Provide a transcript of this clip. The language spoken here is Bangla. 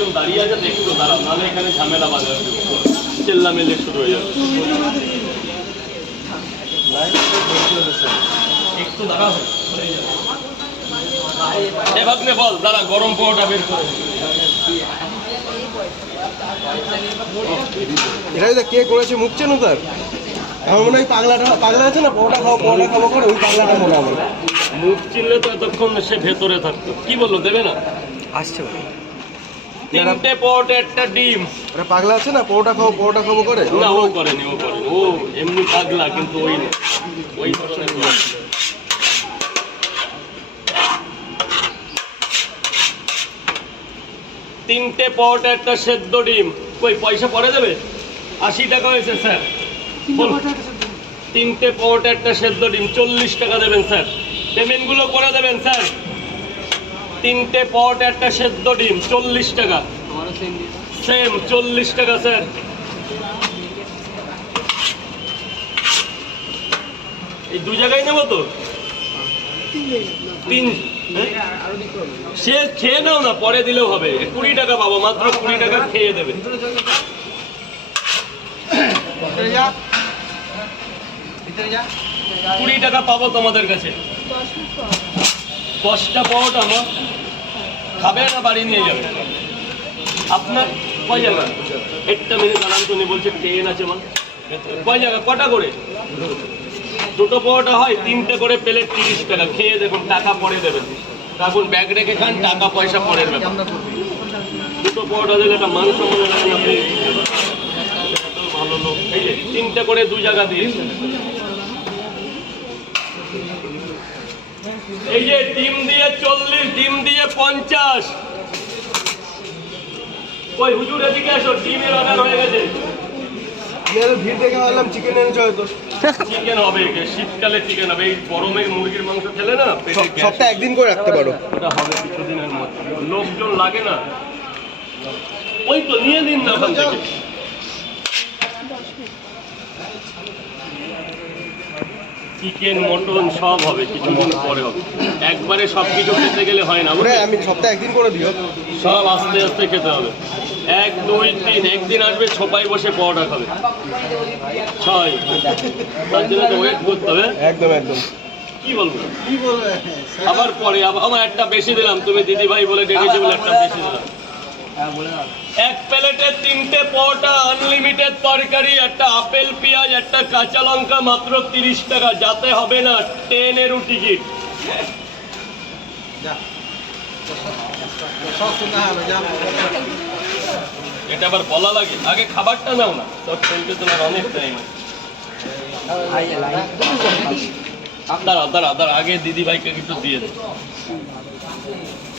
একজন দাঁড়িয়ে আছে, একটু দাঁড়াও, নাহলে এখানে ঝামেলা বাজে, চেল্লামেলে শুরু হয়ে যাবে। একটু দাঁড়াও, এভাবে বল, দাঁড়া, গরম পাওয়াটা বের করে। এটা কে করেছে মুখ চেনো তার? আমার মনে হয় পাগলা আছে না, পরোটা খাবো করে, ওই পাগলাটা মনে হয়। মুখ চিনলে তো এতক্ষণ সে ভেতরে থাকতো। কি বললো, দেবে না? আসছে ভাই, 3টে পরোটা, একটা ডিম। ওরা পাগলা আছে না, পরোটা খাবো করে। না, ও করেনি, ও এমনি পাগলা, কিন্তু ওই না, ওই ধরনের লোক। 3টে পরোটা, একটা সেদ্ধ ডিম। কই পয়সা পরে দেবে? 80 টাকা হয়েছে স্যার। 3টে পরোটা, একটা সেদ্ধ ডিম, 40 টাকা দেবেন স্যার। পেমেন্টগুলো করে দেবেন স্যার। 3টে পরোটা, একটা সেদ্ধ ডিম, 40 টাকা। সেম 40 টাকা স্যার। এই 2 জায়গায় নেবো তো? 3 সে খেয়ে নাও না, পরে দিলেও হবে। 20 টাকা পাবো, মাত্র 20 টাকা খেয়ে দেবে। 20 টাকা পাবো তোমাদের কাছে। 10টা পরোটা মা খাবে না, বাড়ি নিয়ে যাবে? আপনার কয় জায়গা? একটা মিনিট দাঁড়ান, তুমি বলছে ট্রেন আছে মা। কয় জায়গা, কটা করে? 2টো পরোটা হয়, 3টে করে প্লেট, 30 টাকা। খেয়ে দেখুন, টাকা পরে দেবেন। এখন ব্যাগ রেখে খান, টাকা পয়সা পরের ব্যাপার। 2টো পরোটা দিলে একটা মান সম্মান রাখেন আপনি, ভালো লোক। এই যে 3টে করে 2 জায়গা দিয়েছে। এই যে ডিম দিয়ে 40, ডিম দিয়ে 50। ওই হুজুর এদিকে আসো, ডিমের অর্ডার হয়ে গেছে। ভিড় দেখে ভাবলাম চিকেন এনেছে হয়তো। চিকেন হবে, শীতকালে চিকেন হবে। এই গরমে মুরগির মাংস খেলে না, সপ্তাহে একদিন করে রাখতে পারো। ওটা হবে কিছুদিনের মধ্যে। লোকজন লাগে না, ওই তো নিয়ে নিন না ওখান থেকে। চিকেন, মটন সব হবে, কিছুদিন পরে হবে। একবারে সব কিছু খেতে গেলে হয় না, বুঝলে? আমি সপ্তাহে একদিন করে দিও। সব আস্তে আস্তে খেতে হবে। 1, 2, 3, একদিন আসবে সবাই বসে পরোটা খাবে। 6, তার জন্য তো ওয়েট করতে হবে। একদম কি বলবো, আবার পরে আমার একটা বেশি দিলাম, তুমি দিদি ভাই বলে ডেকেছি বলে একটা বেশি দিলাম। 1 প্লেটে 3টে পরোটা, আনলিমিটেড তরকারি, একটা আপেল, পেঁয়াজ, একটা কাঁচা লঙ্কা, মাত্র 30 টাকা। যাতে হবে না, ট্রেনেরও টিকিট। এটা আবার বলা লাগে? আগে খাবারটা নাও না, তোর ট্রেনকে তোমার অনেক টাইম আছে। দাঁড়া, আগে দিদি ভাইকে কিছু দিয়ে দে।